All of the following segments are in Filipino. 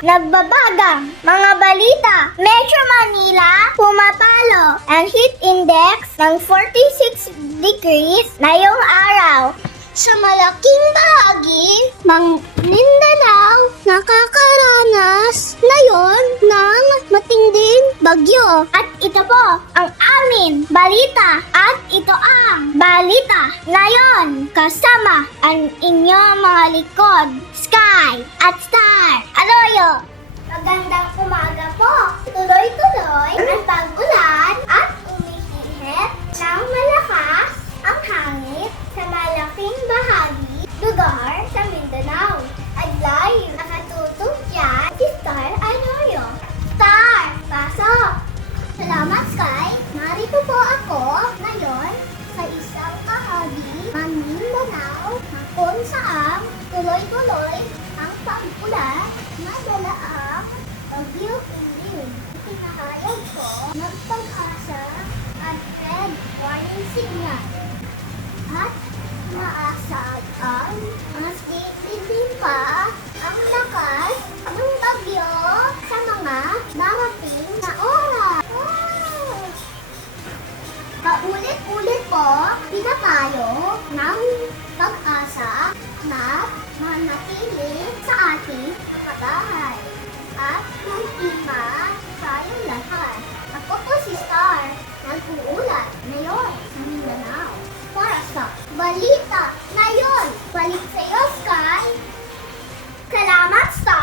nagbabagang mga balita. Metro Manila, pumapalo ang heat index ng 46 degrees ngayong araw. Sa malaking bahagi ng Mindanao, nakakaranas ngayon ng matinding bagyo. At ito po ang amin balita at ito ang ngayon kasama ang inyong mga likod, Sky at Star Arroyo. Magandang umaga po! Tuloy-tuloy ang pag-ulan at umiinit ng malakas ang hangin sa malaking bahagi lugar sa Mindanao. At live nakatutok dyan si Star Arroyo. Star, pasok! Salamat, Sky. Narito po ako tuloy-tuloy ang pag-ulan na dala ang Bagyo Ilin. Pinahayag ko ng pag-asa at red warning signal. At maasag mas titindi pa ang lakas ng bagyo sa mga darating na oras. Oh! Paulit-ulit po, pinapayo ng pag-asa na manatili sa ating mga bahay at mag-ingat tayong lahat. Ako po si Star, nag-uulat ngayon sa Mindanao para sa Balita Ngayon. Balik sa iyo, Sky. Salamat, Star,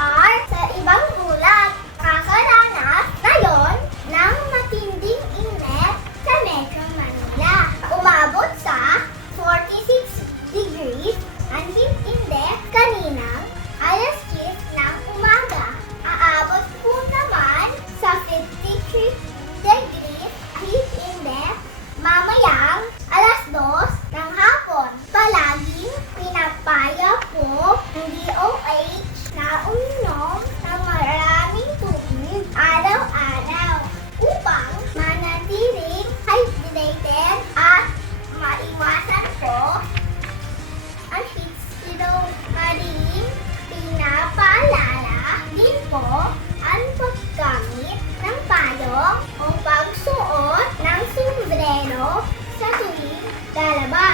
带来吧